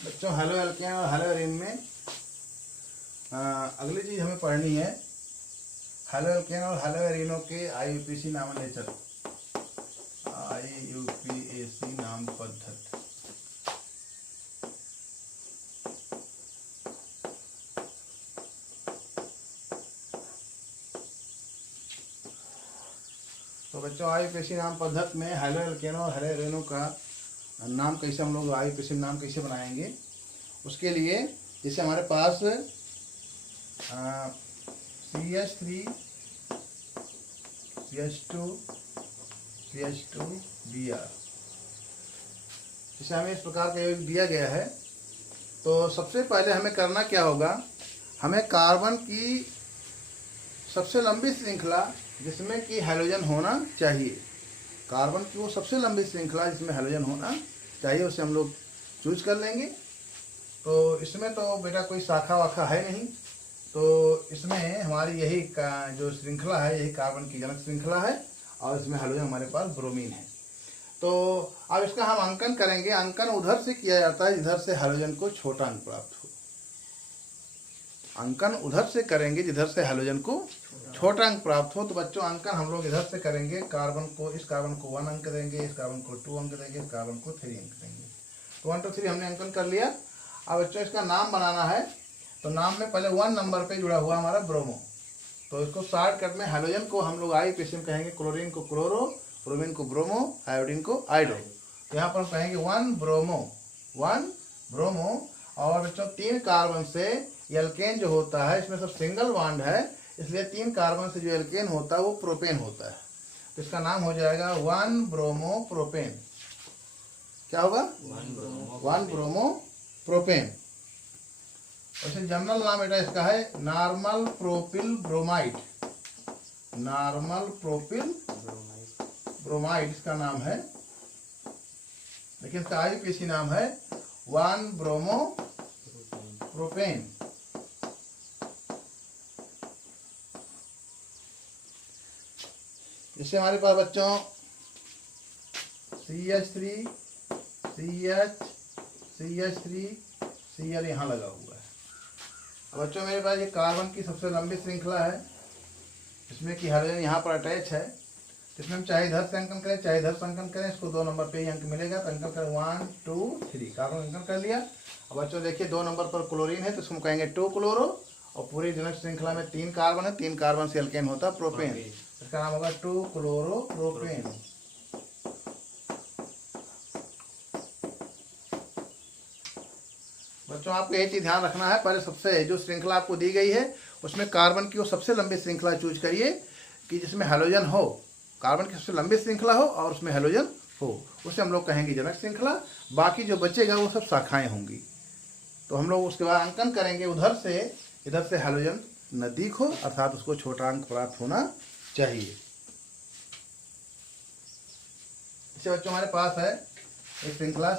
बच्चों halo alkane और hello arene में अगली चीज हमें पढ़नी है हेलो एल्केन और हेलो एरीनों के आईयूपीएसी नामांकन आईयूपीएसी नाम पद्धति। तो बच्चों आईयूपीएसी नाम पद्धति में हेलो एल्केन और हेलो एरीनों का नाम कैसे हम लोग आईयूपीएसी नाम कैसे बनाएंगे, उसके लिए जैसे हमारे पास CH3 CH2 CH2 Br, जैसे हमें इस प्रकार का यौगिक दिया गया है। तो सबसे पहले हमें करना क्या होगा, हमें कार्बन की सबसे लंबी श्रृंखला जिसमें कि हैलोजन होना चाहिए, कार्बन की वो सबसे लंबी श्रृंखला जिसमें हैलोजन होना चाहिए उसे हम लोग चूज कर लेंगे। तो इसमें तो बेटा कोई शाखा वाखा है नहीं, तो इसमें हमारी यही जो श्रृंखला है यही कार्बन की जनक श्रृंखला है और इसमें हैलोजन हमारे पास ब्रोमीन है। तो अब इसका हम अंकन करेंगे। अंकन उधर से किया जाता है जिधर से हैलोजन को छोटा अंक प्राप्त हो। अंकन उधर से करेंगे जिधर से हैलोजन को छोटा अंक प्राप्त हो। तो बच्चों अंकन हम लोग इधर से करेंगे, कार्बन को इस कार्बन को 1 अंक देंगे, इस कार्बन को 2 अंक देंगे, इस कार्बन को 3 अंक देंगे। तो 1 2 3 हमने अंकन कर लिया। अब बच्चों इसका नाम बनाना है। तो नाम में पहले 1 नंबर पे जुड़ा हुआ हमारा ब्रोमो, तो इसको शॉर्टकट में हैलोजन को हम लोग आईयूपीएसी में कहेंगे, क्लोरीन को क्लोरो, ब्रोमीन को ब्रोमो, आयोडीन को आयोडो। तो यहाँ पर हम कहेंगे 1 ब्रोमो। और बच्चों 3 कार्बन से एल्केन जो होता है इसमें सब सिंगल बॉन्ड है, इसलिए 3 कार्बन से जो एल्केन होता है वो प्रोपेन होता है। तो इसका नाम हो जाएगा 1 ब्रोमो प्रोपेन। क्या होगा? 1 ब्रोमो प्रोपेन। वैसे जनरल नाम बेटा इसका है normal propyl bromide. Normal propyl bromide इसका नाम है, लेकिन इसका आईयूपीएसी नाम है 1 ब्रोमो प्रोपेन। इससे हमारे पास बच्चों CH3 CH3 Cl यहाँ लगा हुआ है। अब बच्चों मेरे पास ये कार्बन की सबसे लंबी श्रृंखला है, इसमें कि हैलोजन यहाँ पर अटैच है। इसमें हम चाहे इधर से अंकन करें चाहे इधर से अंकन करें, इसको 2 नंबर पे ही अंक मिलेगा। तो अंकन करें 1 2 3, कार्बन अंकन कर लिया। अब बच्चों देखिए 2 नंबर पर क्लोरीन है तो इसको हम कहेंगे 2 क्लोरो, और पूरी जनक श्रृंखला में 3 कार्बन है, 3 कार्बन से एल्केन होता है प्रोपेन, इसका नाम होगा 2 क्लोरो प्रोपेन। बच्चों आपको यही चीज ध्यान रखना है, पहले सबसे जो श्रृंखला आपको दी गई है उसमें कार्बन की वो सबसे लंबी श्रृंखला चूज करिए कि जिसमें हैलोजन हो, कार्बन की सबसे लंबी श्रृंखला हो और उसमें हैलोजन हो, उसे हम लोग कहेंगे जनक श्रृंखला। बाकी जो बचेगा वो सब शाखाएं होंगी। तो हम लोग उसके बाद अंकन करेंगे उधर से इधर से हैलोजन नजदीक हो, अर्थात उसको छोटा अंक प्राप्त होना चाहिए। इसे बच्चों हमारे पास है एक श्रृंखला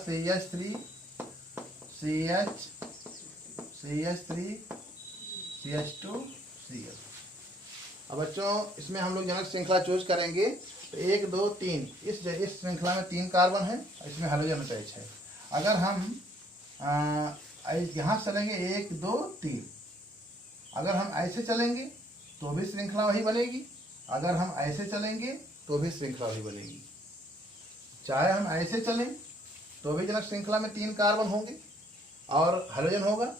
CH3 CH2 Cl। अब बच्चों इसमें हम लोग जनक श्रृंखला चूज करेंगे। तो 1 2 3 इस श्रृंखला में 3 कार्बन है, इसमें हैलोजन अटैच है। अगर हम यहाँ चलेंगे 1 2 3, अगर हम ऐसे चलेंगे तो भी श्रृंखला वही बनेगी, अगर हम ऐसे चलेंगे तो भी श्रृंखला वही बनेगी। चाहे हम ऐसे चलें तो भी जनक श्रृंखला में 3 कार्बन होंगे और हैलोजन होगा,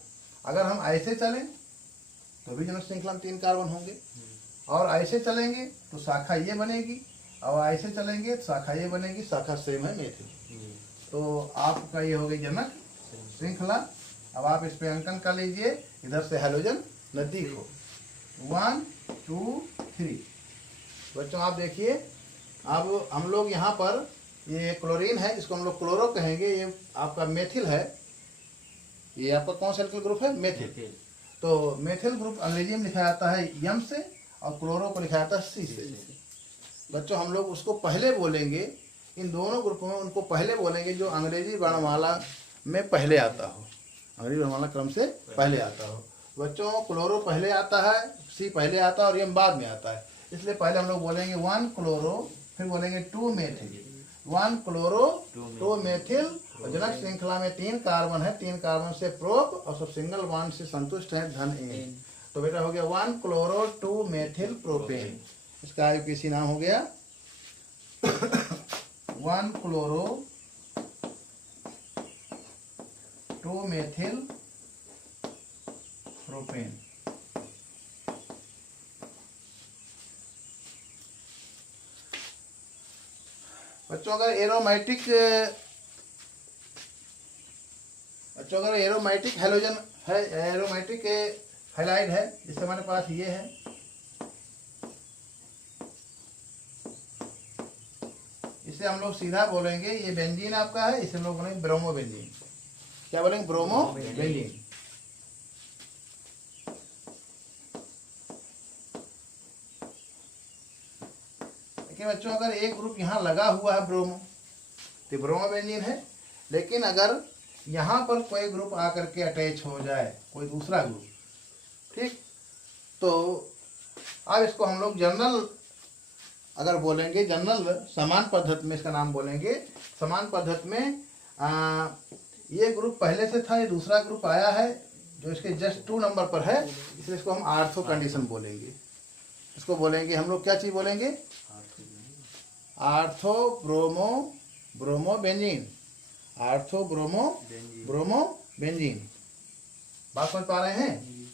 अगर हम ऐसे चलें तो भी जनक श्रृंखला में 3 कार्बन होंगे, और ऐसे चलेंगे तो शाखा ये बनेगी, और ऐसे चलेंगे तो शाखा ये बनेगी। शाखा सेम है मेथिल। तो आपका ये हो गई जनक श्रृंखला। अब आप इस पे अंकन कर लीजिए, इधर से हैलोजन नजदीक हो। 1 2 3। बच्चों आप देखिए अब हम लोग यहाँ पर ये क्लोरीन है, इसको हम लोग क्लोरो कहेंगे, ये आपका मेथिल है। ये आपका कौन सा एल्किल ग्रुप है? मेथिल। तो मेथिल ग्रुप अंग्रेजी में लिखा जाता है यम से और क्लोरो को लिखा जाता है सी से। बच्चों हम लोग उसको पहले बोलेंगे, इन दोनों ग्रुपों में उनको पहले बोलेंगे जो अंग्रेजी वर्णमाला में पहले आता हो, अंग्रेजी वर्णमाला क्रम से पहले आता हो। बच्चों क्लोरो पहले आता है, सी पहले आता है और यम बाद में आता है, इसलिए पहले हम लोग बोलेंगे 1 क्लोरो, फिर बोलेंगे 2 मेथिल, 1 क्लोरो 2 मेथिल, और जनक श्रृंखला में 3 कार्बन है, 3 कार्बन से प्रोप और सब सिंगल बॉन्ड से संतुष्ट है धन एन। तो बेटा हो गया 1 क्लोरो 2 मेथिल प्रोपेन। इसका आईयूपीएसी नाम हो गया 1 क्लोरो 2 मेथिल प्रोपेन। बच्चों अगर एरोमेटिक हैलोजन है, एरोमेटिक हैलाइड है, जिससे हमारे पास ये है, इसे हम लोग सीधा बोलेंगे ये बेंजीन आपका है, इसे हम लोग बोलेंगे ब्रोमो बेंजीन। क्या बोलेंगे? Bromo benzene. बच्चों अगर एक ग्रुप यहाँ लगा हुआ है ब्रोमो, तो ब्रोमो बेंजीन है। लेकिन अगर यहाँ पर कोई ग्रुप आकर के अटैच हो जाए, कोई दूसरा ग्रुप, ठीक, तो अब इसको हम लोग जनरल अगर बोलेंगे, जनरल समान पद्धति में इसका नाम बोलेंगे। समान पद्धति में ये ग्रुप पहले से था, ये दूसरा ग्रुप आया है जो इसके जस्ट 2 नंबर पर है, इसलिए इसको हम आर्थो कंडीशन बोलेंगे। इसको बोलेंगे हम लोग क्या चीज बोलेंगे? Ortho bromo bromo benzene. Ortho bromo bromo benzene. बात समझ पा रहे हैं?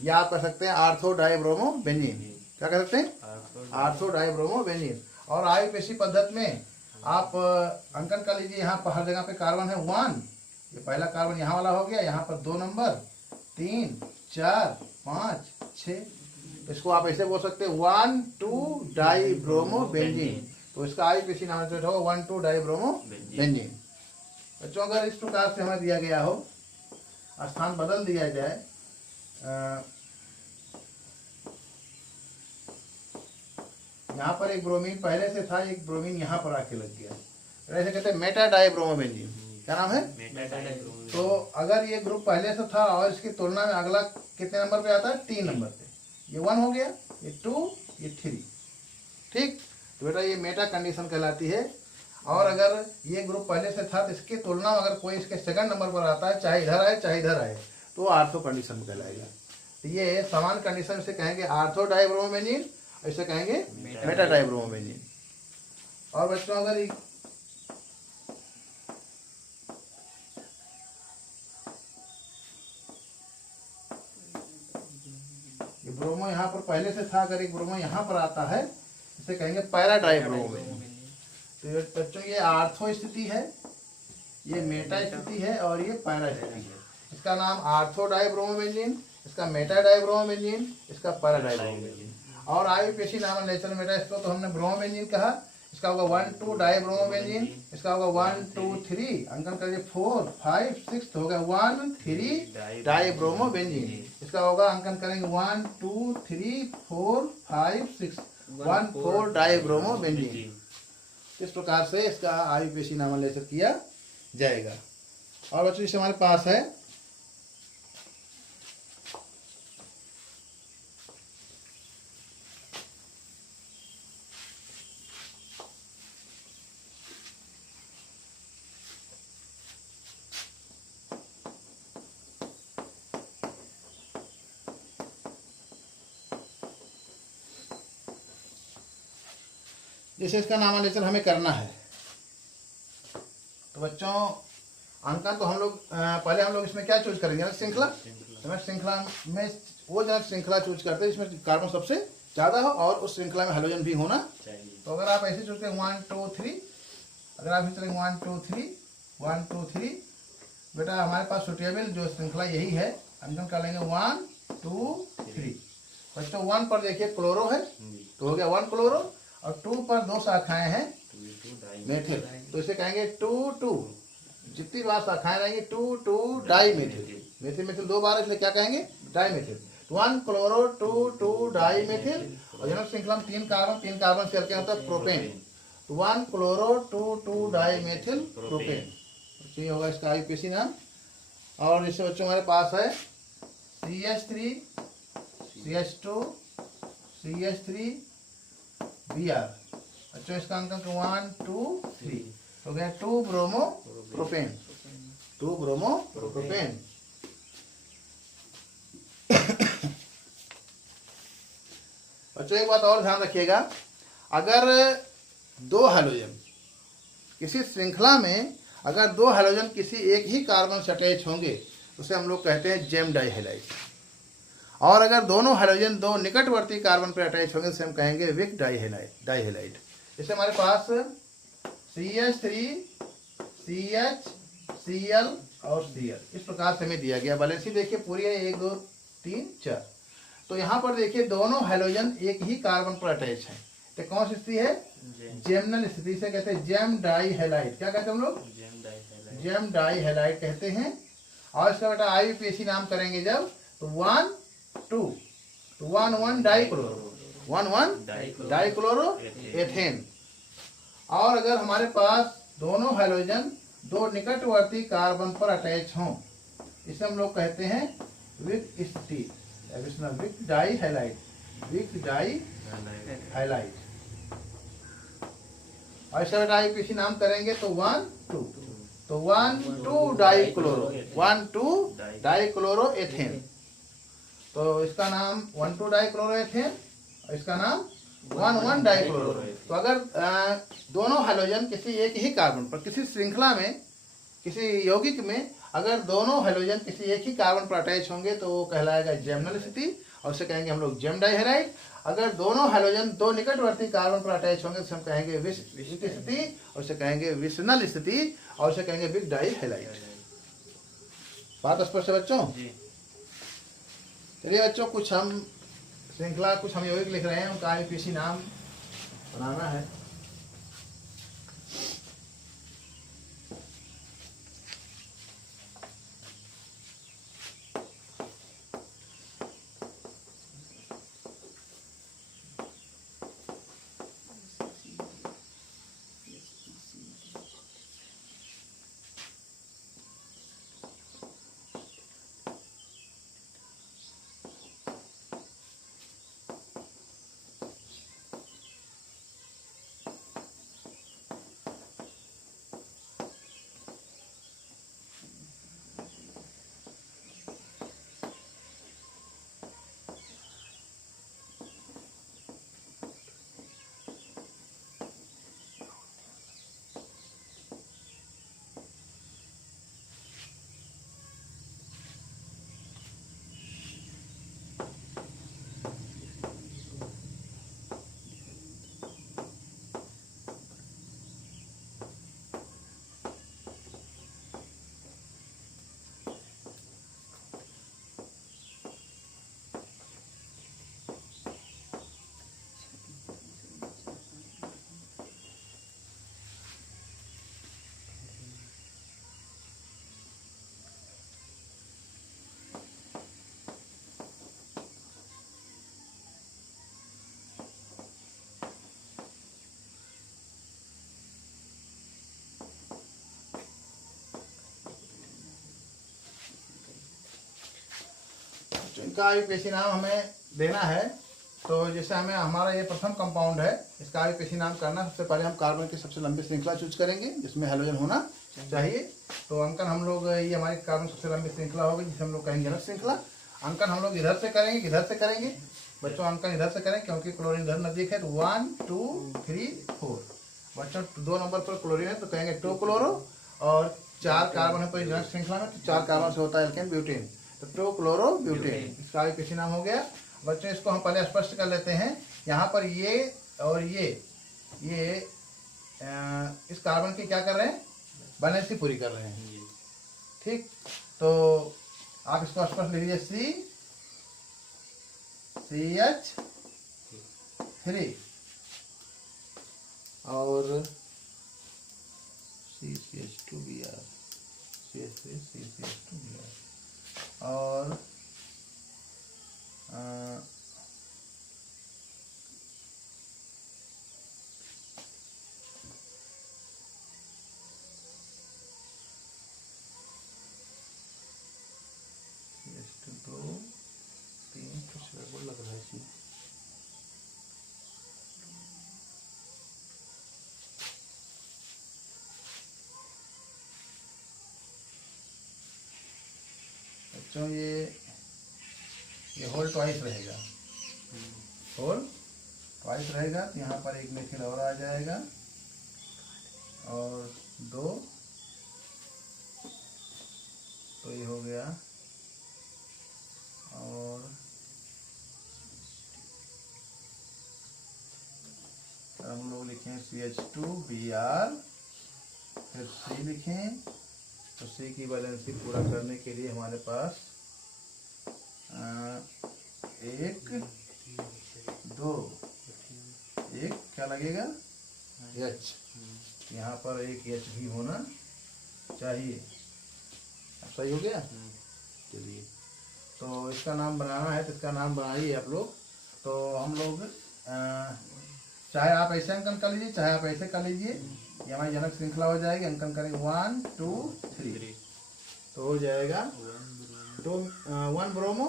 या आप कह सकते हैं आर्थो डाई ब्रोमो बेंजीन। क्या कह सकते हैं? Ortho die bromo benzene. और आईयूपीएसी पद्धति में आप अंकन कर लीजिए, यहाँ पर हर जगह पे कार्बन है 1, ये पहला कार्बन यहाँ वाला हो गया, यहाँ पर 2 नंबर, 3, 4, 5, 6। इसको आप ऐसे बोल सकते हैं 1, 2 डाई ब्रोमो बेंजीन। तो इसका आईयूपीएसी नाम होगा 1, 2 डाई ब्रोमो बेंजीन। बच्चों अगर इस प्रकार से हमें दिया गया हो, स्थान बदल दिया जाए, यहाँ पर एक ब्रोमीन पहले से था, एक ब्रोमीन यहाँ पर आके लग गया, ऐसे कहते हैं मेटा डाई ब्रोमो बेंजीन। क्या नाम है? तो अगर ये ग्रुप पहले से था और इसकी तुलना में अगला कितने नंबर पे आता है? 3 नंबर पे। ये 1 हो गया, ये 2, ये 3, ठीक। तो बेटा ये मेटा कंडीशन कहलाती है। और अगर ये ग्रुप पहले से था तो इसकी तुलना में अगर कोई इसके सेकंड नंबर पर आता है, चाहे इधर आए चाहे इधर आए, तो आर्थो कंडीशन कहलाएगा। तो ये समान कंडीशन से कहेंगे आर्थो डाई ब्रोमो बेंजीन, ऐसे कहेंगे मेटा डाई ब्रोमो बेंजीन। और बच्चों अगर ये ब्रोमो यहाँ पर पहले से था, अगर एक ब्रोमो यहाँ पर आता है, इसे कहेंगे पैरा डाई ब्रोमो बेंजीन। तो बच्चों ये आर्थो स्थिति है, ये मेटा स्थिति है, और ये पैरा स्थिति है। इसका नाम आर्थो डाई ब्रोमो बेंजीन, इसका मेटा डाई ब्रोमो बेंजीन, इसका पैरा डाई ब्रोमो बेंजीन। और आईयूपीएसी नाम नेचुरल मेटा, इसको तो हमने ब्रोमो बेंजीन कहा। इसका होगा 1, 2 डाई ब्रोमो बेंजीन। इसका होगा 1, 2, 3, अंकन करिए 4, 5, 6 होगा 1, 3 डाई ब्रोमो बेंजीन। इसका होगा अंकन करेंगे 1, 2, 3, 4, 5, 6, 1, 4 डाई ब्रोमो बेंजीन। इस प्रकार से इसका आईयूपीएसी नामांकन किया जाएगा। और बच्चों इसे हमारे पास है जैसे इसका नामांकन हमें करना है। तो बच्चों अंकन तो हम लोग पहले हम लोग इसमें क्या चूज करेंगे? श्रृंखला। श्रृंखला में वो जनक श्रृंखला चूज करते हैं जिसमें कार्बन सबसे ज़्यादा हो और उस श्रृंखला में हैलोजन भी होना चाहिए। तो अगर आप ऐसे चूज करें 1, 2, 3, अगर आप चलेंगे 1, 2, 3, 1, 2, 3, बेटा हमारे पास सुटेबल जो श्रृंखला यही है, अंकन कर लेंगे 1, 2, 3। बच्चों 1 पर देखिए क्लोरो है, तो हो गया 1 क्लोरो, और 2 पर 2 शाखाएं हैं मेथिल, तो इसे कहेंगे 2, 2। जितनी बार शाखाएं रहेंगी 2, 2 डाई मेथिल। मेथिल मेथिल 2 बार, इसलिए क्या कहेंगे? Dimethyl. 1 chloro 2, 2 dimethyl. और जनक श्रृंखला में 3 कार्बन से क्या होता है? प्रोपेन। तो 1 क्लोरो 2, 2 डाई मेथिल प्रोपेन। ये होगा इसका आईयूपीएसी नाम। और इससे बच्चों हमारे पास है CH3, CH2, CH3, Br। अच्छा इसका अंक 1 2 3 हो गया 2 ब्रोमो प्रोपेन, 2 ब्रोमो प्रोपेन। बच्चों एक बात और ध्यान रखिएगा, अगर दो हैलोजन किसी श्रृंखला में, अगर दो हैलोजन किसी एक ही कार्बन से अटैच होंगे तो उसे हम लोग कहते हैं जेम डाइहैलाइड, और अगर दोनों हैलोजन दो निकटवर्ती कार्बन पर अटैच होंगे तो हम कहेंगे विक डाइहैलाइड। जैसे हमारे पास CH3 CH Cl और Cl इस प्रकार से हमें दिया गया। वैलेंसी देखिए पूरी है 1 2 3 4। तो यहाँ पर देखिए दोनों हैलोजन एक ही कार्बन पर अटैच हैं, तो कौन सी स्थिति है? जेमनल स्थिति से कहते हैं जेम डाइहैलाइड। क्या कहते हैं हम लोग? जेम डाइहैलाइड कहते हैं। और इसका बेटा IUPAC नाम करेंगे जब तो 1 2 तो 1 1 डाइक्लोरो, 1 1 डाइक्लोरो एथेन। और अगर हमारे पास दोनों हैलोजन दो निकटवर्ती कार्बन पर अटैच हों, इसे हम लोग कहते हैं विक स्थिति, विक डाइहैलाइड, विक डाइहैलाइड। और इसका बेटा IUPAC नाम करेंगे तो 1 2 तो 1 2 डाइक्लोरो, 1 2 डाइक्लोरो एथेन। तो इसका नाम 1 2 डाइक्लोरो एथेन और इसका नाम 1 1 डाइक्लोरो। तो अगर दोनों हैलोजन किसी एक ही कार्बन पर, किसी श्रृंखला में, किसी यौगिक में अगर दोनों हैलोजन किसी एक ही कार्बन पर अटैच होंगे तो वो कहलाएगा जेमनल स्थिति और उसे कहेंगे हम लोग जेम डाइहैलाइड। अगर दोनों हैलोजन दो निकटवर्ती कार्बन पर अटैच होंगे तो हम कहेंगे विक स्थिति और उसे कहेंगे विसनल स्थिति और उसे कहेंगे विक डाइहैलाइड। बात स्पष्ट है बच्चों? चलिए बच्चों, कुछ हम श्रृंखला, कुछ हम यौगिक लिख रहे हैं, उनका IUPAC नाम बनाना है। इनका IUPAC नाम हमें देना है। तो जैसे हमें, हमारा ये प्रथम कंपाउंड है, इसका IUPAC नाम करना, सबसे पहले हम कार्बन की सबसे लंबी श्रृंखला चूज करेंगे जिसमें हैलोजन होना चाहिए। तो अंकन हम लोग, ये हमारी कार्बन सबसे लंबी श्रृंखला होगी जिसे हम लोग कहेंगे जनक श्रृंखला। अंकन हम लोग इधर से करेंगे, इधर से करेंगे बच्चों, अंकन इधर से करें क्योंकि क्लोरीन इधर नजदीक है। तो 1 2 3 4 बच्चों, 2 नंबर पर क्लोरीन है तो कहेंगे 2 क्लोरो, और 4 कार्बन है पूरी जनक श्रृंखला में, तो 4 कार्बन से होता है एल्केन ब्यूटेन, तो 2 क्लोरो ब्यूटेन, इसका IUPAC नाम हो गया। बच्चों इसको हम पहले स्पष्ट कर लेते हैं। यहाँ पर ये और ये इस कार्बन की क्या कर रहे हैं? वैलेंसी पूरी कर रहे हैं। ठीक, तो आप इसको स्पष्ट लिख लीजिए CH3 और CH2Br, CH3 CH2Br और CH2 2 3 कुछ गड़बड़ लग रहा है इसमें। बच्चों ये होल ट्वाइस रहेगा, होल ट्वाइस रहेगा, तो यहाँ पर एक मेथिल और आ जाएगा और 2, तो ये हो गया। और हम लोग लिखें CH2Br, फिर C लिखें, तो C की वैलेंसी पूरा करने के लिए हमारे पास 1 2 1 क्या लगेगा H, यहाँ पर एक H भी होना चाहिए। सही हो गया। चलिए, तो इसका नाम बनाना है, तो इसका नाम बनाइए आप लोग। तो हम लोग चाहे आप ऐसे अंकन कर लीजिए, चाहे आप ऐसे कर लीजिए, ये हमारी जनक श्रृंखला हो जाएगी। अंकन करेंगे 1 2 3, तो हो जाएगा 1 ब्रोमो,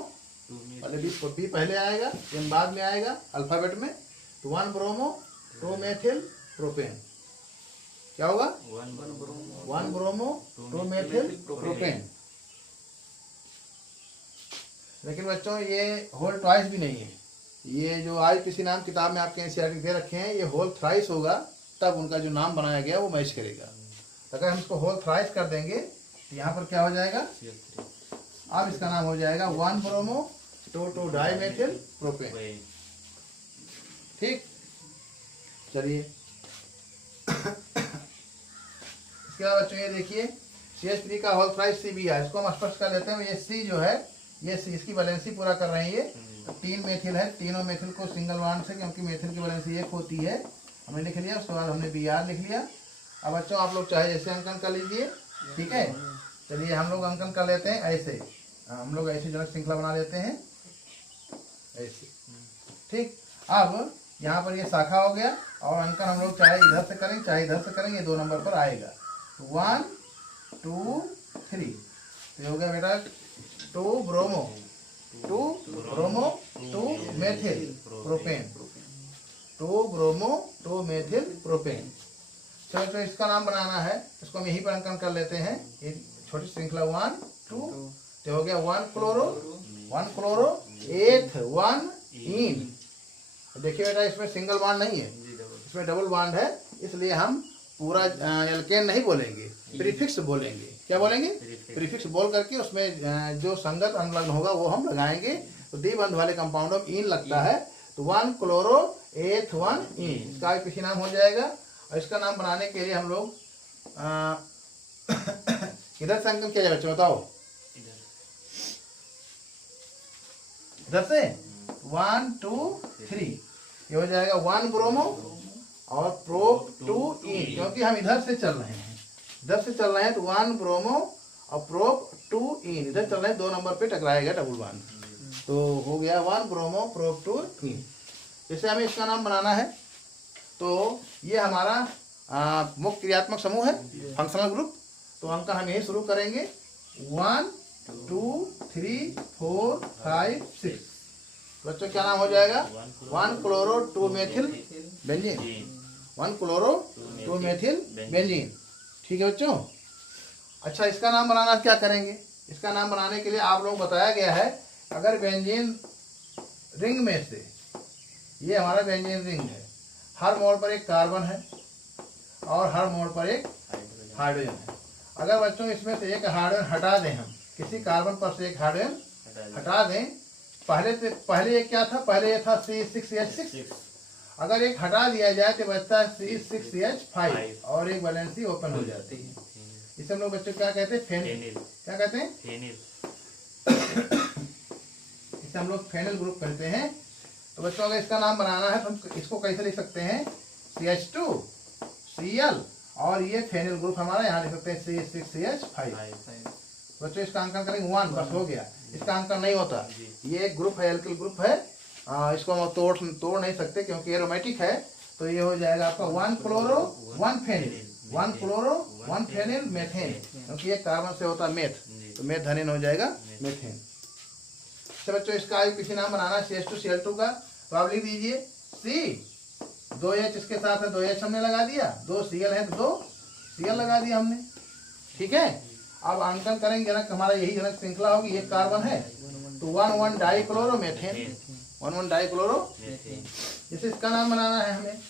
पहले बी पहले आएगा, एम बाद में आएगा अल्फाबेट में, तो 1 ब्रोमो 2 मेथिल प्रोपेन, क्या होगा 1 ब्रोमो 2 मेथिल प्रोपेन। लेकिन बच्चों ये होल ट्वाइस भी नहीं है, ये जो IPC नाम किताब में आपके NCERT दे रखे हैं, ये होल थ्राइस होगा, तब उनका जो नाम बनाया गया वो मैच करेगा। तो अगर हम इसको होल थ्राइस कर देंगे तो यहाँ पर क्या हो जाएगा, अब इसका नाम हो जाएगा 1 ब्रोमो 2 डाइमेथिल प्रोपेन। ठीक, चलिए इसके बाद बच्चों ये देखिए CH3 का होल थ्राइस CB है, इसको हम स्पष्ट कर लेते हैं। ये C जो है, ये C इसकी वैलेंसी पूरा कर रहे हैं। ये 3 मेथिल है, तीनों मेथिल को सिंगल बॉन्ड से, क्योंकि मेथिल की वैलेंसी 1 होती है, हमने लिख लिया। उसके बाद हमने Br लिख लिया। अब बच्चों आप लोग चाहे जैसे अंकन कर लीजिए, ठीक है। चलिए हम लोग अंकन कर लेते हैं ऐसे, हम लोग ऐसे जनक श्रृंखला बना लेते हैं ऐसे, ठीक। अब यहाँ पर ये शाखा हो गया, और अंकन हम लोग चाहे इधर से करेंगे चाहे इधर से करेंगे, 2 नंबर पर आएगा। 1 2 3, तो हो गया बेटा 2 bromo 2 methyl propane, 2 bromo 2 methyl propane. चलो तो इसका नाम बनाना है, इसको हम यहीं पर अंकन कर लेते हैं। ये छोटी श्रृंखला 1 2, तो हो गया 1 क्लोरो 8 1 इन। देखिए बेटा इसमें सिंगल बॉन्ड नहीं है, इसमें डबल बॉन्ड है, इसलिए हम पूरा एल्केन नहीं बोलेंगे, प्रीफिक्स बोलेंगे। क्या बोलेंगे, प्रीफिक्स बोल करके उसमें जो संगत अनुलग्न होगा वो हम लगाएंगे। तो द्विबंध वाले कंपाउंड में इन लगता है, तो 1 क्लोरो 8 1 इन, इसका IPC नाम हो जाएगा। और इसका नाम बनाने के लिए हम लोग इधर से अंकन किया जाएगा, बताओ इधर से 1 2 3, ये हो जाएगा 1 ब्रोमो और प्रोप 2 इन, क्योंकि हम इधर से चल रहे हैं, इधर से चल रहे हैं, तो 1 ब्रोमो और प्रोप 2 इन, इधर चल रहे हैं, 2 नंबर पे टकराएगा डबल बॉन्ड, तो हो गया 1 ब्रोमो प्रोप 2 इन। जैसे हमें इसका नाम बनाना है, तो ये हमारा मुख्य क्रियात्मक समूह है, फंक्शनल ग्रुप। तो अंकन हम यही शुरू करेंगे 1 2 3 4 5 6। बच्चों क्या नाम हो जाएगा, 1 chloro 2 methyl benzene, 1 chloro 2 methyl benzene. ठीक है बच्चों। अच्छा, इसका नाम बनाना क्या करेंगे, इसका नाम बनाने के लिए आप लोगों को बताया गया है, अगर बेंजीन रिंग में से, ये हमारा बेंजीन रिंग है, हर मोड़ पर एक कार्बन है और हर मोड़ पर एक हाइड्रोजन है। अगर बच्चों इसमें से एक हाइड्रोजन हटा दें, हम किसी कार्बन पर से एक हाइड्रोजन हटा दें, पहले ये क्या था, पहले ये था C6H6, अगर एक हटा दिया जाए तो बचता है C6H5 और एक वैलेंसी ओपन हो जाती है। इसे हम लोग बच्चों क्या कहते हैं, फेनिल। क्या कहते हैं, फेनिल। इसे हम लोग फेनिल ग्रुप कहते हैं। तो बच्चों अगर इसका नाम बनाना है तो हम इसको कैसे लिख सकते हैं, CH2Cl, और ये फेनिल ग्रुप हमारा यहाँ लिख सकते हैं C6H5। बच्चों इसका अंकन करेंगे 1, बस हो गया। इसका अंकन नहीं होता, ये एक ग्रुप है, एल्किल ग्रुप है, इसको हम तोड़ नहीं सकते क्योंकि एरोमेटिक है। तो ये हो जाएगा आपका 1 chloro 1 phenyl, 1 chloro 1 phenyl methane, क्योंकि ये कार्बन से होता है मेथ, तो मेथानिन हो जाएगा मेथेन। तो बच्चों इसका IPC नाम बनाना है CH2Cl2 का, तो आप लिख दीजिए C, 2H इसके साथ है, 2H हमने लगा दिया, 2 Cl है तो 2 Cl लगा दिया हमने। ठीक है, अब अंकन करेंगे जनक, हमारा यही जनक श्रृंखला होगी, एक कार्बन है तो 1,1 डाइक्लोरोमेथेन, 1,1 डाइक्लोरोमेथेन। जैसे इसका नाम बनाना है हमें,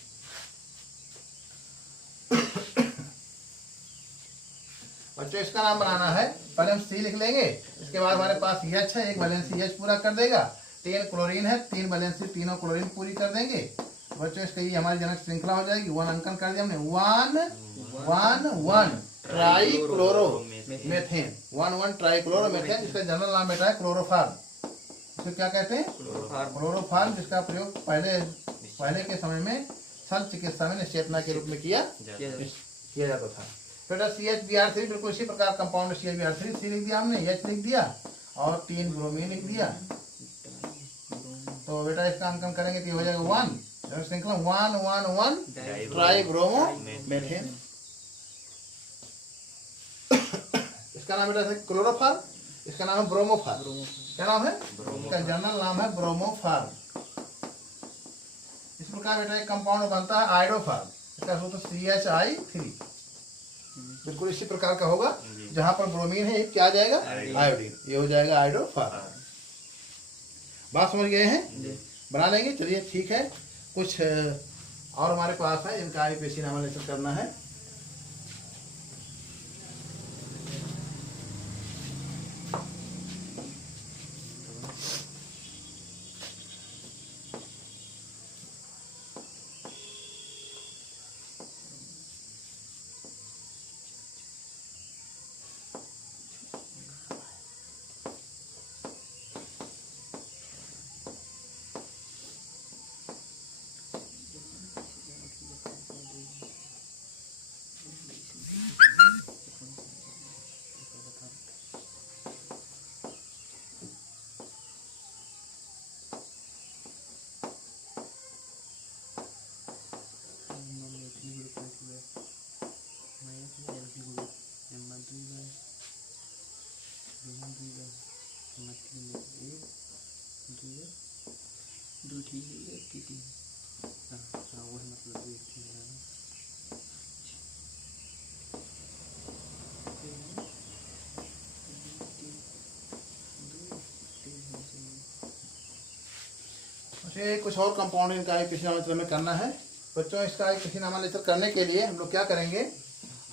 बच्चों इसका नाम बनाना है, पहले हम सी लिख लेंगे, इसके बाद हमारे पास H है, एक वैलेंसी H पूरा कर देगा, 3 क्लोरीन है, 3 वैलेंसी, तीनों क्लोरीन पूरी कर देंगे। बच्चों इसका ये हमारी जनक श्रृंखला हो जाएगी। 1 अंकन कर दिया हमने, 1,1 ट्राइक्लोरोमेथेन, 1,1 ट्राइक्लोरोमेथेन, जिसका जनरल नाम बेटा है क्लोरोफार्म। इसको क्या कहते हैं? क्लोरोफार्म, जिसका प्रयोग पहले के समय में शल्य चिकित्सा में निश्चेतना के रूप में किया जाता था। बेटा CHBr3 बिल्कुल इसी प्रकार कंपाउंड CHBr3, सी लिख दिया हमने, H लिख दिया और 3 ब्रोमीन लिख दिया। तो बेटा इसका अंकन करेंगे तो हो जाएगा 1 श्रृंखला 1,1 ट्राइब्रोमोमेथेन। इसका नाम बेटा क्लोरोफार्म, इसका नाम है ब्रोमोफार्म। क्या नाम है? इसका जनरल नाम है ब्रोमोफार्म। इस प्रकार बेटा एक कंपाउंड बनता है आयोडोफार्म, इसका सूत्र CHI3, बिल्कुल इसी प्रकार का होगा। जहां पर ब्रोमीन है क्या आ जाएगा? आयोडीन, ये हो जाएगा आयोडोफार्म। बात समझ गए हैं? बना लेंगे, चलिए ठीक है। कुछ और हमारे पास है इनका IUPAC नामांकन करना है। कुछ और कंपाउंड इनका IUPAC नामांकन में करना है। बच्चों इसका IUPAC नामांकन करने के लिए हम लोग क्या करेंगे,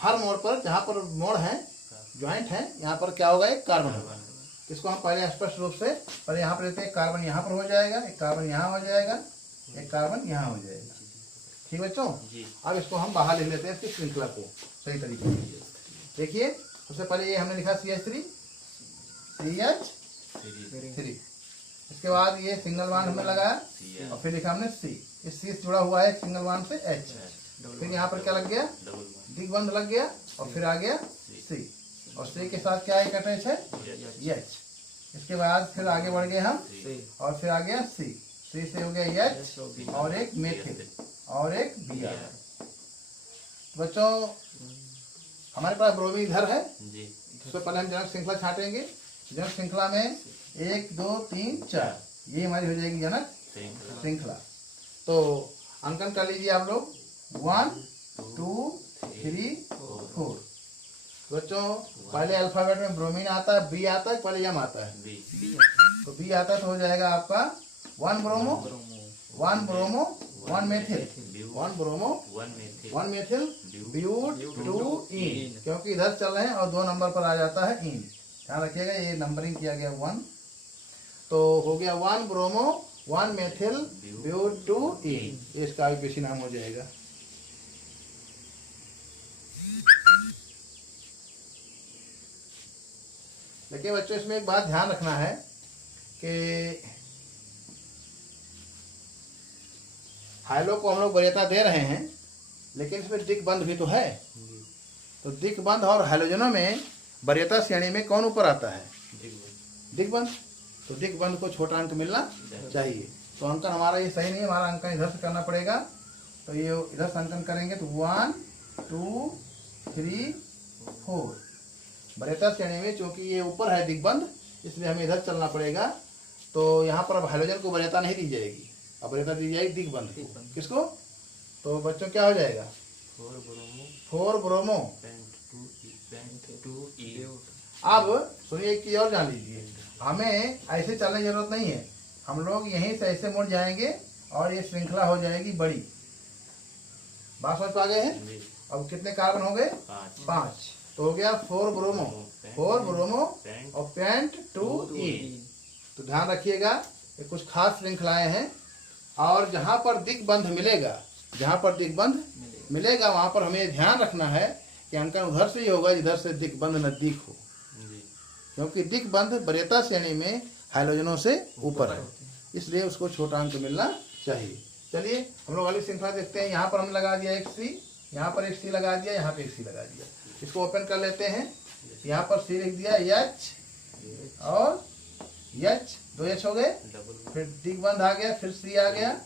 हर मोड़ पर जहाँ पर मोड़ है, ज्वाइंट है, यहाँ पर क्या होगा? एक कार्बन होगा। इसको हम पहले स्पष्ट रूप से पहले यहाँ पर लेते हैं, एक कार्बन यहाँ पर हो जाएगा, एक कार्बन यहाँ हो जाएगा, एक कार्बन यहाँ हो जाएगा। ठीक बच्चों, अब इसको हम बाहर लिख लेते हैं, इसकी श्रृंखला को सही तरीके से। देखिए सबसे पहले ये हमने लिखा CH3, इसके बाद ये सिंगल बॉन्ड हमने लगाया और फिर लिखा हमने C, इस C से जुड़ा हुआ है सिंगल बॉन्ड से H, फिर यहाँ पर क्या लग गया? दिग्बंध लग गया और फिर आ गया C, और C के साथ क्या एक अटैच है? H। इसके बाद फिर आगे बढ़ गए हम और फिर आ गया C से हो गया H और एक मेथिल और एक Br। बच्चों हमारे पास ब्रोमीन इधर है, इससे पहले हम जनक श्रृंखला छाटेंगे। जनक श्रृंखला में 1 2 3 4 ये हमारी हो जाएगी जनक श्रृंखला। तो अंकन कर लीजिए आप लोग, 1 2 3 4। बच्चों पहले अल्फाबेट में ब्रोमीन आता है, B आता है, पहले M आता है, तो B आता है तो हो जाएगा आपका 1 ब्रोमो 1 मेथिल 1 मेथिल ब्यूटूइन, क्योंकि इधर चल रहे हैं और 2 नंबर पर आ जाता है इन, ध्यान रखिएगा, ये नंबरिंग किया गया 1, तो हो गया 1 ब्रोमो 1 मेथिल ब्यूटूइन, ये इसका IUPAC नाम हो जाएगा। लेकिन बच्चों इसमें एक बात ध्यान रखना है कि हाइलो को हम लोग वरीयता दे रहे हैं, लेकिन इसमें दिग्बंध भी तो है। तो दिग्बंध और हैलोजनों में वरीयता श्रेणी में कौन ऊपर आता है? दिग्बंध। तो दिग्बंध को छोटा अंक मिलना चाहिए। तो अंकन हमारा ये सही नहीं है, हमारा अंकन इधर से करना पड़ेगा। तो ये इधर से अंकन करेंगे तो 1 2 3 4, वरीयता श्रेणी में चूंकि ये ऊपर है दिग्बंध, इसलिए हमें इधर चलना पड़ेगा। तो यहाँ पर अब हाइड्रोजन को वरीयता नहीं दी जाएगी, अब वरीयता दी जाएगी दिग्बंध को। किसको? तो बच्चों क्या हो जाएगा? 4 ब्रोमो अब सुनिए एक चीज और जान लीजिए, हमें ऐसे चलने की जरूरत नहीं है, हम लोग यहीं से ऐसे मुड़ जाएंगे और ये श्रृंखला हो जाएगी बड़ी। बात समझ पा गए हैं? अब कितने कार्बन हो गए? 5। तो हो गया 4 ब्रोमो और पेंट 2 ईन। तो ध्यान रखिएगा ये कुछ खास श्रृंखलाएं हैं, और जहां पर दिग्बंध मिलेगा, जहां पर दिग्बंध मिलेगा वहां पर हमें ध्यान रखना है कि अंकन उधर से ही होगा जिधर से दिग्बंध नजदीक हो, क्योंकि दिग्बंध वरीयता श्रेणी में हाइड्रोजनों से ऊपर है, इसलिए उसको छोटा अंक मिलना चाहिए। चलिए हम लोग अगली श्रृंखला देखते हैं। यहाँ पर हमने लगा दिया एक सी, यहाँ पर एक सी लगा दिया, यहाँ पे एक सी लगा दिया। इसको ओपन कर लेते हैं। यहाँ पर सी लिख दिया, एच और एच, 2 एच हो गए, फिर दिग्बंध आ गया, फिर सी आ गया।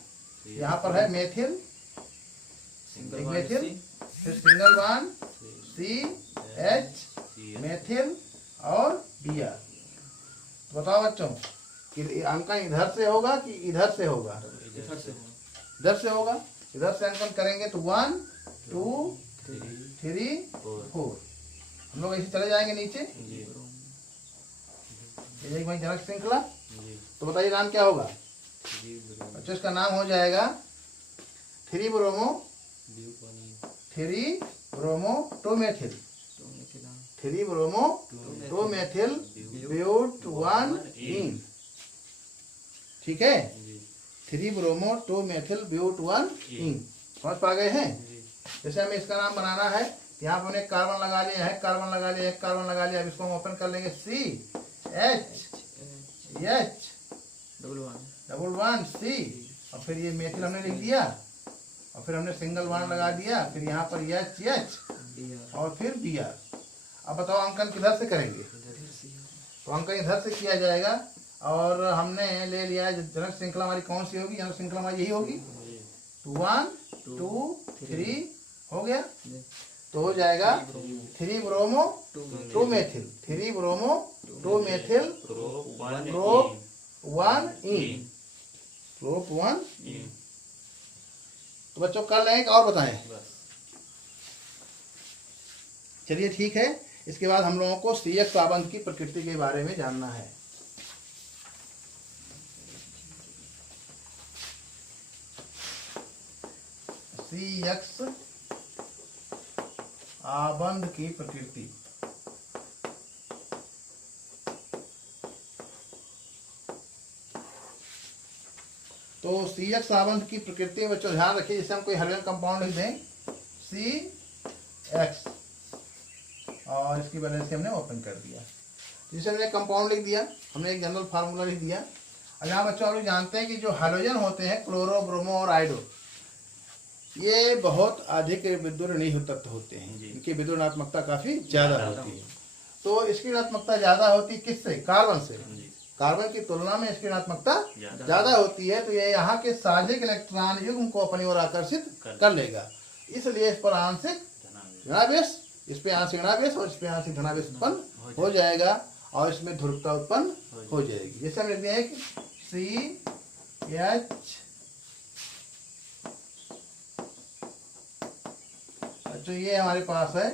यहाँ पर है मेथिल, एक मेथिल, फिर single bond C H methyl और Br। तो बताओ बच्चों कि अंकन इधर से होगा कि इधर से होगा? इधर से होगा। इधर से अंकन करेंगे तो 1 2 3 4, हम लोग ऐसे चले जाएंगे नीचे। ये एक भाई जनक श्रृंखला। तो बताइए नाम क्या होगा बच्चों? इसका नाम हो जाएगा 3 bromo 2 methyl, 3 bromo 2 methyl but 1 ene. ठीक है, 3 ब्रोमो 2 मेथिल ब्यूट 1 ईन। समझ पा गए हैं? जैसे हमें इसका नाम बनाना है, यहाँ पर हमने कार्बन लगा लिया है, कार्बन लगा लिया, एक कार्बन लगा लिया। अब इसको हम ओपन कर लेंगे, सी एच एच डबल 1 सी, और फिर ये मेथिल हमने लिख दिया, और फिर हमने सिंगल बॉन्ड लगा दिया, फिर यहाँ पर एच एच और फिर Br। अब बताओ अंकन किधर से करेंगे? तो अंकन इधर से किया जाएगा, और हमने ले लिया जनक श्रृंखला हमारी कौन सी होगी? जनक श्रृंखला हमारी यही होगी। 1 2 3 हो गया, तो हो जाएगा 3 bromo 2 methyl, 3 bromo 2 methyl prop 1 ईन, प्रोप 1 ईन। तो बच्चों कर लेंगे और बताएं? चलिए ठीक है। इसके बाद हम लोगों को CX पाबंद की प्रकृति के बारे में जानना है। CX आबंध की प्रकृति। तो CX आबंध की प्रकृति में बच्चों ध्यान रखिए, जैसे हम कोई हाइड्रोजन कंपाउंड लिख दें CX, और इसकी वजह से हमने ओपन कर दिया। जैसे हमने कंपाउंड लिख दिया, हमने एक जनरल फार्मूला लिख दिया। अब यहाँ बच्चों आप लोग जानते हैं कि जो हाइड्रोजन होते हैं क्लोरो, ब्रोमो और आयोडो, ये बहुत अधिक विद्युत ऋणात्मक तत्व होते हैं, इनकी विद्युत ऋणात्मकता काफी ज्यादा होती है। तो इसकी ऋणात्मकता ज्यादा होती है किससे? कार्बन से। कार्बन की तुलना में इसकी ऋणात्मकता ज्यादा होती है, तो ये यहाँ के साझिक इलेक्ट्रॉन युग्म को अपनी ओर आकर्षित कर लेगा, इसलिए इस पर आंशिक ऋणावेश, इस पे आंशिक ऋणावेश और इस पे आंशिक धनावेश उत्पन्न हो जाएगा, और इसमें ध्रुवता उत्पन्न हो जाएगी। जैसे हम लिख दिया है कि CH, तो ये हमारे पास है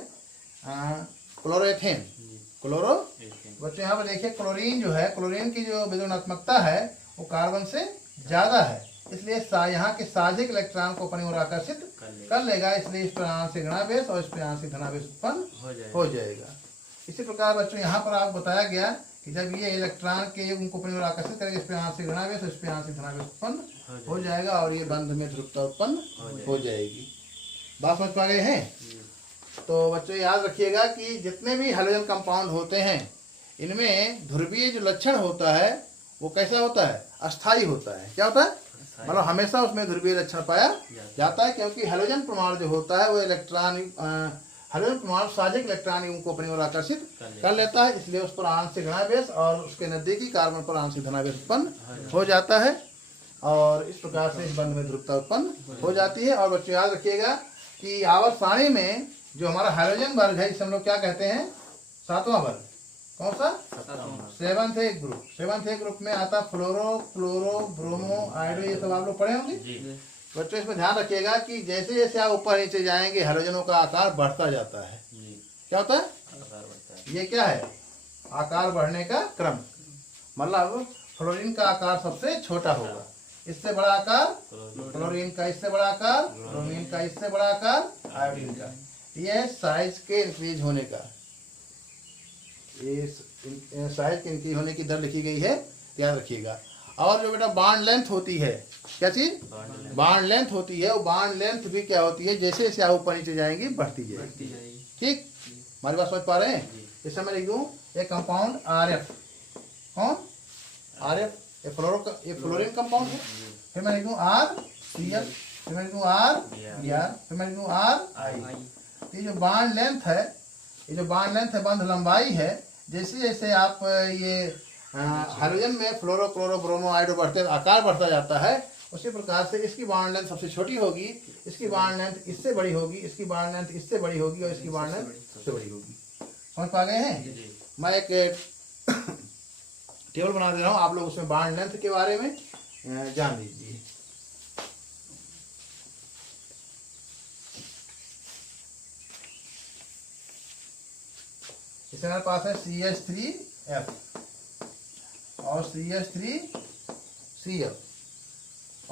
क्लोरोएथेन, क्लोरो। बच्चों यहाँ पर देखिए क्लोरीन जो है, क्लोरीन की जो विद्युत ऋणात्मकता है वो कार्बन से ज्यादा है, इसलिए यहाँ के साझिक इलेक्ट्रॉन को अपनी ओर आकर्षित कर लेगा, इसलिए इस पर आंशिक ऋणावेश और इस पर आंशिक धनावेश उत्पन्न हो जाएगा। इसी प्रकार बच्चों यहाँ पर आपको बताया गया कि जब ये इलेक्ट्रॉन के युग्म को अपनी ओर आकर्षित करेगा, इस पर आंशिक ऋणावेश और इस पर आंशिक धनावेश उत्पन्न हो जाएगा, और ये बंध में ध्रुवता उत्पन्न हो जाएगी। बात समझ पा गए हैं? तो बच्चों याद रखिएगा कि जितने भी हाइड्रोजन कंपाउंड होते हैं, इनमें ध्रुवीय जो लक्षण होता है वो कैसा होता है? अस्थायी होता है। क्या होता है? मतलब हमेशा उसमें ध्रुवीय लक्षण पाया जाता है, क्योंकि हाइड्रोजन परमाणु जो होता है वो इलेक्ट्रॉन, हाइड्रोजन परमाणु साझिक इलेक्ट्रॉन को अपनी ओर आकर्षित कर लेता है, इसलिए उस पर आंशिक ऋणावेश और उसके नजदीकी कार्बन पर आंशिक धनावेश उत्पन्न हो जाता है, और इस प्रकार से इस बंध में ध्रुवता उत्पन्न हो जाती है। और बच्चों याद रखिएगा कि आवर्त सारणी में जो हमारा हाइड्रोजन वर्ग है, इसे हम लोग क्या कहते हैं? 7वां वर्ग। कौन सा? 7th group. 7th ग्रुप में आता फ्लोरो, क्लोरो, ब्रोमो, आयोडो, ये सब आप लोग पढ़े होंगे। बच्चों इसमें ध्यान रखिएगा कि जैसे जैसे आप ऊपर नीचे जाएंगे हाइड्रोजनों का आकार बढ़ता जाता है। क्या होता है? ये क्या है, आकार बढ़ने का क्रम, मतलब फ्लोरीन का आकार सबसे छोटा होगा, इससे बड़ा आकार क्लोरीन का, इससे बड़ा आकार ब्रोमीन का, इससे बड़ा आकार आयोडीन का। ये है साइज के इंक्रीज होने का, ये साइज के इंक्रीज होने की दर लिखी गई है, याद रखिएगा। और जो बेटा बॉन्ड लेंथ होती है, क्या चीज, बॉन्ड लेंथ होती है, वो बॉन्ड लेंथ भी क्या होती है, जैसे जैसे आप ऊपर नीचे जाएंगी बढ़ती जाएगी। ठीक, हमारी बात समझ पा रहे हैं। इस समय लिख दूं एक कंपाउंड RF, कौन RF, ये फ्लोरीन कंपाउंड है। फिर मैं लिख दूं RCl, फिर मैं लिख दूं RBr, फिर मैं लिख दूं RI। ये जो बॉन्ड लेंथ है, ये जो बॉन्ड लेंथ है, बंध लंबाई है, जैसे जैसे आप ये हाइड्रोजन में फ्लोरो क्लोरो ब्रोमो आयोडो बढ़ते आकार बढ़ता जाता है, उसी प्रकार से इसकी बॉन्ड लेंथ सबसे छोटी होगी, इसकी बॉन्ड लेंथ इससे बड़ी होगी, इसकी बॉन्ड लेंथ इससे बड़ी होगी, और इसकी बॉन्ड लेंथ इससे बड़ी होगी। समझ पा गए हैं। मैं एक टेबल बना दे रहा हूँ, आप लोग उसमें बॉन्ड लेंथ के बारे में जान लीजिए। इसे हमारे पास है CH3F और CH3Cl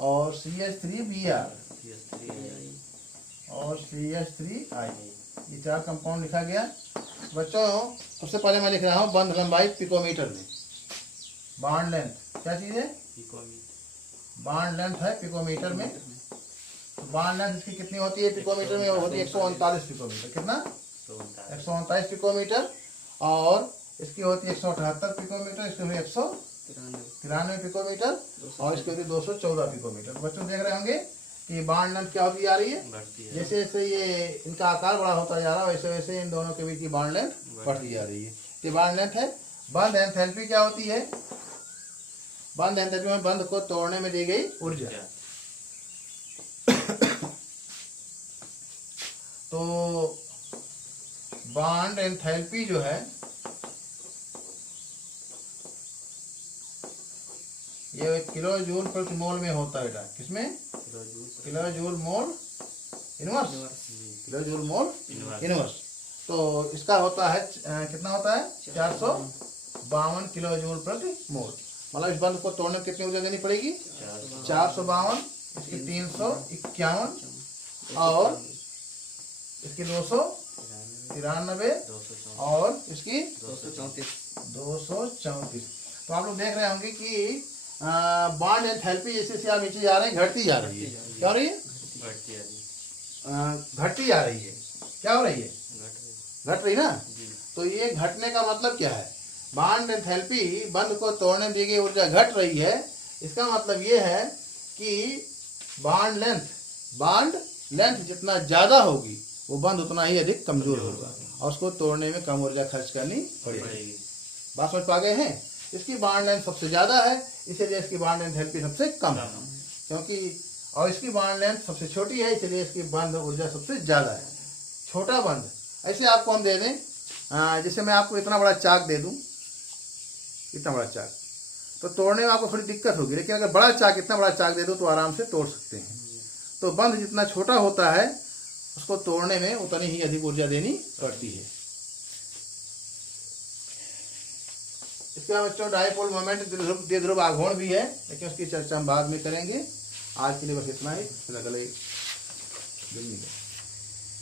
और CH3Br और CH3I, ये 4 कंपाउंड लिखा गया। बच्चों सबसे पहले मैं लिख रहा हूँ बंध लंबाई पिकोमीटर में, बॉन्ड लेंथ क्या चीज है, बॉन्ड लेंथ है पिकोमीटर में। तो बॉन्ड लेंथ इसकी कितनी होती है पिकोमीटर में, वो होती है 139 पिकोमीटर। कितना, 139 पिकोमीटर। और इसकी होती है 178 पिकोमीटर, इसकी होती है 193 पिकोमीटर, और इसकी होती है 214 पिकोमीटर। बच्चों देख रहे होंगे कि बॉन्ड लेंथ क्या होती जा रही है, जैसे जैसे ये इनका आकार बड़ा होता जा रहा है, वैसे वैसे इन दोनों के बीच की बॉन्ड लेंथ बढ़ती जा रही है। ये बॉन्ड लेंथ है। बंध एंथैल्पी क्या होती है, बंध एंथैल्पी में बंध को तोड़ने में दी गई ऊर्जा। तो बॉन्ड एंथैल्पी जो है ये किलो जूल प्रति मोल में होता है बेटा, किसमें, kilo joule mole inverse, kilo joule mole inverse. तो इसका होता है कितना होता है, 452 किलो जूल प्रति मोल। मतलब इस बंध को तोड़ने में कितनी ऊर्जा देनी पड़ेगी, 452, इसकी 351 और इसकी 293 और इसकी 234। तो आप लोग देख रहे होंगे कि बॉन्ड एंथैल्पी जैसे जैसे आप नीचे जा रहे हैं घटती जा रही है। क्या हो रही है, घटती जा रही है। क्या हो रही है, घट रही ना। तो ये घटने का मतलब क्या है, बॉन्ड एंथैल्पी बंध को तोड़ने में दी गई ऊर्जा घट रही है। इसका मतलब ये है कि बॉन्ड लेंथ जितना ज्यादा होगी वो बंध उतना ही अधिक कमजोर होगा और उसको तोड़ने में कम ऊर्जा खर्च करनी पड़ेगी। बात समझ पा गए हैं। इसकी बॉन्ड लेंथ सबसे ज्यादा है, इसलिए इसकी बॉन्ड एंथैल्पी सबसे कम है, क्योंकि और इसकी बॉन्ड लेंथ सबसे छोटी है, इसलिए इसकी बंध ऊर्जा सबसे ज्यादा है। छोटा बंध ऐसे आपको हम दे दें, जैसे मैं आपको इतना बड़ा चाक दे दूं, इतना बड़ा चाक, तो तोड़ने में आपको थोड़ी दिक्कत होगी, लेकिन अगर बड़ा चाक, इतना बड़ा चाक दे दो तो आराम से तोड़ सकते हैं। तो बंध जितना छोटा होता है उसको तोड़ने में उतनी ही अधिक ऊर्जा देनी पड़ती है। इसके बाद बच्चों डाइपोल मोमेंट द्विध्रुव आघूर्ण भी है, लेकिन उसकी चर्चा हम बाद में करेंगे। आज के लिए बस इतना ही, फिर अगले दिन मिलेंगे।